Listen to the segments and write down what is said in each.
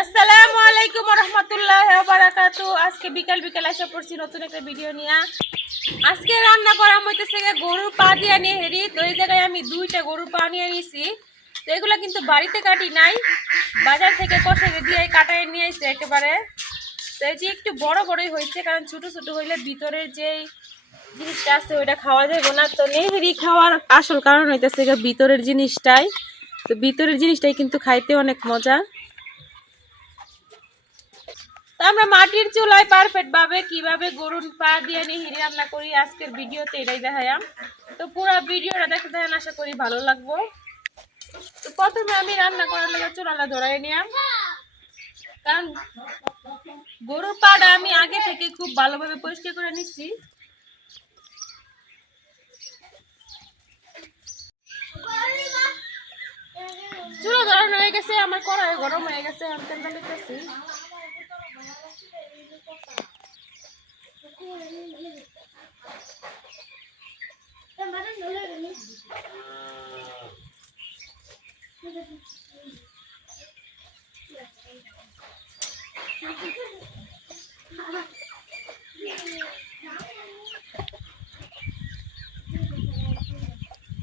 আসসালামু আলাইকুম রহমতুল্লাহি ওয়া বারাকাতু। আজকে বিকাল বিকাল এসে পড়ছি নতুন একটা ভিডিও নিয়ে। আজকে রান্না করা হইতেছে গরুর পা দিয়ে নেহেরি। তো এই জায়গায় আমি 2টা গরুর পা নিয়ে নিয়েছি। তো এগুলো কিন্তু বাড়িতে কাটি নাই, বাজার থেকে কষে দিয়ে কাটায় নিয়ে আসছে একেবারে। তো এই যে একটু বড় বড়ই হয়েছে, কারণ ছোট ছোট হইলে ভিতরের যে জিনিসটা আছে ওইটা খাওয়া যাবে না। তো নেহেরি খাওয়ার আসল কারণ হইতেছে ভিতরের জিনিসটাই। তো ভিতরের জিনিসটাই কিন্তু খাইতে অনেক মজা। তো আমরা মাটির চুলায় পারফেক্ট ভাবে কিভাবে গরুর পা দিয়ে নেহেরি রান্না করি আজকের ভিডিওতে এটাই দেখাইলাম। তো পুরো ভিডিওটা দেখতে দেখেন, আশা করি ভালো লাগবো। তো প্রথমে আমি রান্না করার লাগে চুলাটা ধরাই নিলাম, কারণ গরুর পাটা আমি আগে থেকে খুব ভালোভাবে পরিষ্কার করে নিচ্ছি। চুলা ধরানো হয়ে গেছে, আমার কড়াই গরম হয়ে গেছে, আমি তেল দিতেছি।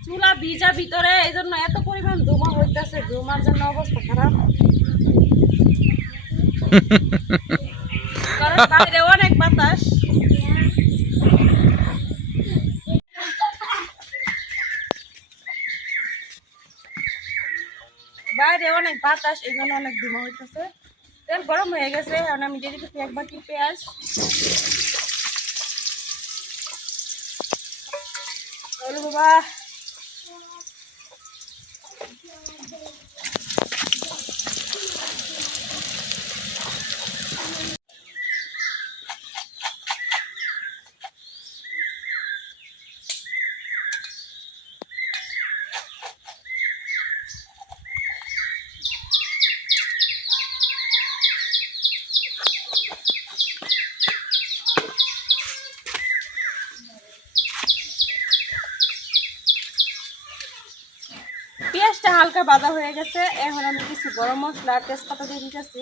চুলা ভিজা ভিতরে, এই জন্য এত পরিমাণ ধোঁয়া হইতেছে, ধোঁয়ার জন্য অবস্থা খারাপ। কারণ বাইরে অনেক বাতাস। বাইরে অনেক বাতাস, এই জন্য অনেক ধোঁয়া হইতেছে। তেল গরম হয়ে গেছে, এখন আমি দিয়ে দিতেছি 1 বাটি পেঁয়াজ। বাবা পেঁয়াজটা হালকা ভাজা হয়ে গেছে, এখন আমি কিছু গরম মশলা তেজপাতা দিয়ে দিতেছি।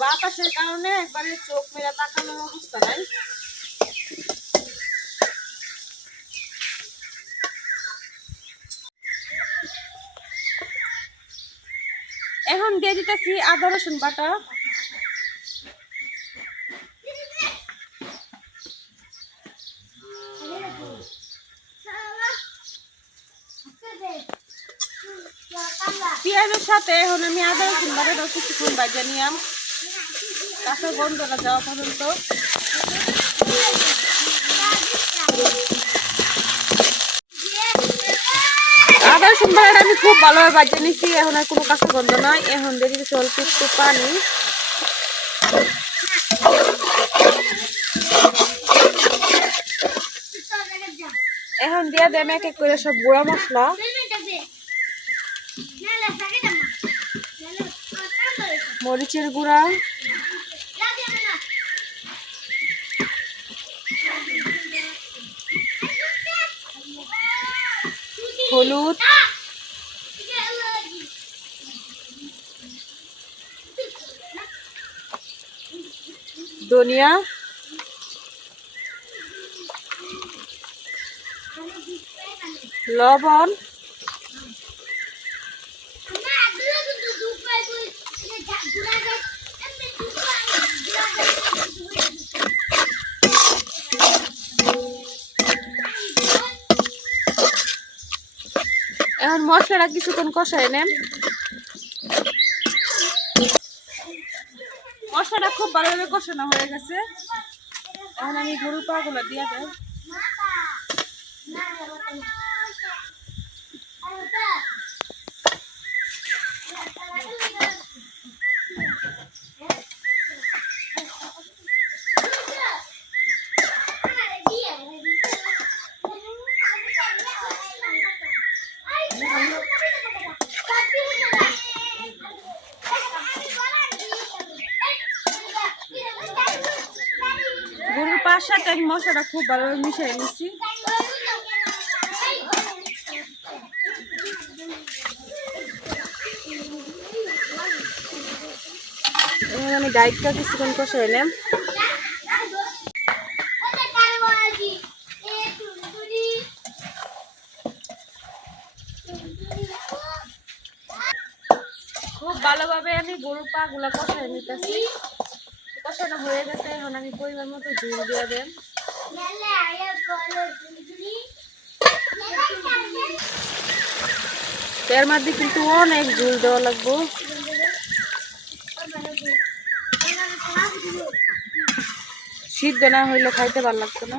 বাতাসের কারণে একবারে চোখ মেরে তাকানোর অবস্থা নাই। এখন দিয়ে দিতেছি আদা রসুন বাটা। পেঁয়াজের সাথে এখন আমি আদা রসুন বাটাটা কিছুক্ষণ ভাজা নিলাম, কাঁচা গন্ধটা যাওয়া পর্যন্ত। আদা রসুন বাটাটা আমি খুব ভালোভাবে ভাজা নিচ্ছি, এখন আর কোনো কাঁচা গন্ধ নয়। এখন দিয়ে দিচ্ছি অল্প একটু পানি। এখন দিয়ে দেন এক এক করে সব গুঁড়া মশলা। মরিচের গুঁড়া, হলুদ, ধনিয়া, লবণ, এখন মশলাটা কিছুক্ষণ কষায় নেন। মশলাটা খুব ভালোভাবে কষানো হয়ে গেছে, এখন আমি গরুর পা গুলো দিয়ে দেব। তার সাথে আমি মশলাটা খুব ভালোভাবে মিশিয়ে নিচ্ছি। আমি ডাইটটা কিছুক্ষণ কষে এলাম। খুব ভালোভাবে আমি গরুর পা গুলা কষাই নিতেছি। কষানো হয়ে গেছে, এখন আমি পরিমাণ মতো ঝোল দিয়ে দেন। এর মধ্যে কিন্তু অনেক ঝোল দেওয়া লাগবো, সিদ্ধ না হইলে খাইতে ভালো লাগতো না।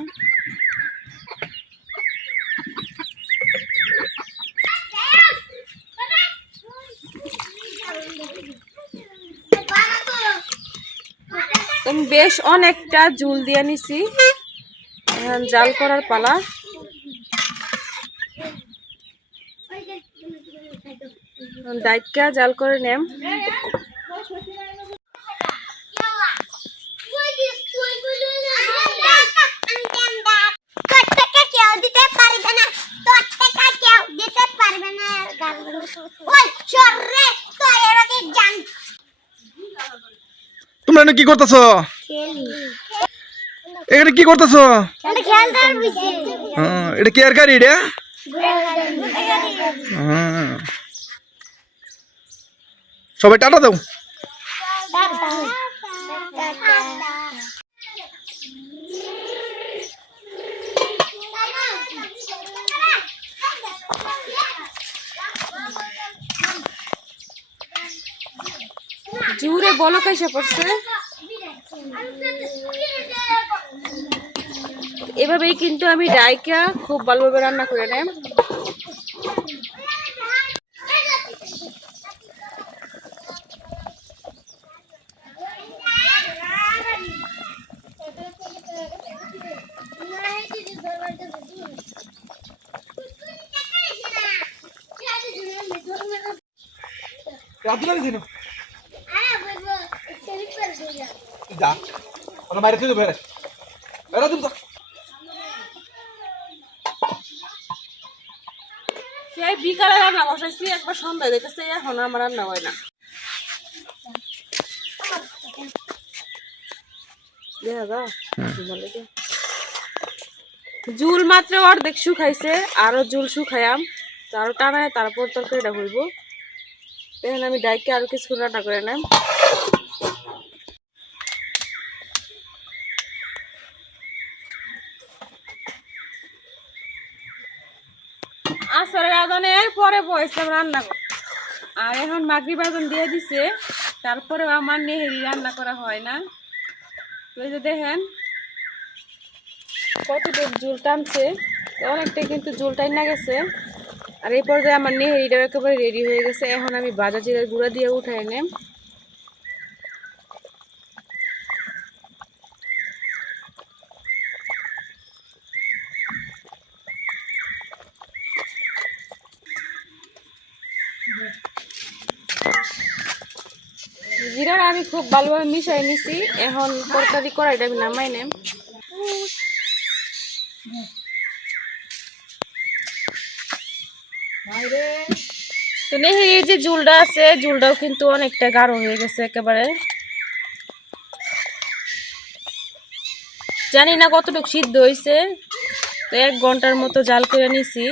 আমি বেশ অনেকটা ঝোল দিয়ে নিছি, এখন জাল করার পালা। ডাইকা জাল করে নেম। তোমরা কি করতেছো? এখানে কি করতেছো? এটা কি আর গাড়ি? এটা সবাই টাটা দাও। জুড়ে বলক এসে পড়ছে। এভাবেই কিন্তু আমি ডাইকা খুব ভালোভাবে রান্না করে নেব। সেই বিকালে রান্না বসাইছি, একবার সন্ধ্যায় দেখতেছে, এখন আমার রান্না হয় না। জুল মাত্র অর্ধেক শুকাইছে, আরো জুল শুকায়াম, আরো টানায় তারপর তরকারিটা হইব। এখন আমি ডাইকে আরো কিছু রান্না করে নেব। আসরের আজানের পরে বসলাম রান্না করতে, আর এখন মাগরিব আজান দিয়ে দিছে, তারপরেও আমার নেহেরি রান্না করা হয় না। তো এই যে দেখেন কতটুকু ঝোল টানছে, অনেকটাই কিন্তু ঝোল টাইনা গেছে। আর এই পর্যায়ে আমার নেহেরিটাও একেবারে রেডি হয়ে গেছে। এখন আমি ভাজা জিরার গুঁড়া দিয়ে উঠাই নেব। জিরার আমি খুব ভালোভাবে মিশাই নিছি। এখন তরকারি কড়াইটা আমি নামাই নেব। তো নেহেরির যে ঝোলটা আছে, ঝোলটাও কিন্তু অনেকটা গাঢ় হয়ে গেছে একেবারে। জানি না কতটুকু সিদ্ধ হয়েছে, তো 1 ঘন্টার মতো জাল করে নিছি।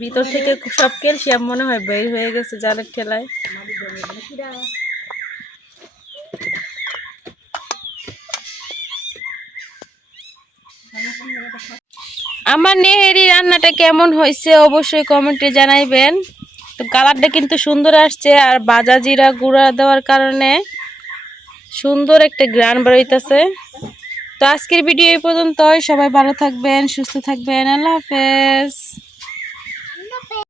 ভিতর থেকে সব ক্যালসিয়াম মনে হয় বের হয়ে গেছে জালের ঠেলায়। আমার নেহেরি রান্নাটা কেমন হয়েছে অবশ্যই কমেন্টে জানাইবেন। তো কালারটা কিন্তু সুন্দর আসছে, আর ভাজা জিরা গুঁড়া দেওয়ার কারণে সুন্দর একটা গ্রান বেরোইতেছে। তো আজকের ভিডিও এই পর্যন্তই। সবাই ভালো থাকবেন, সুস্থ থাকবেন। আল্লাহ হাফেজ।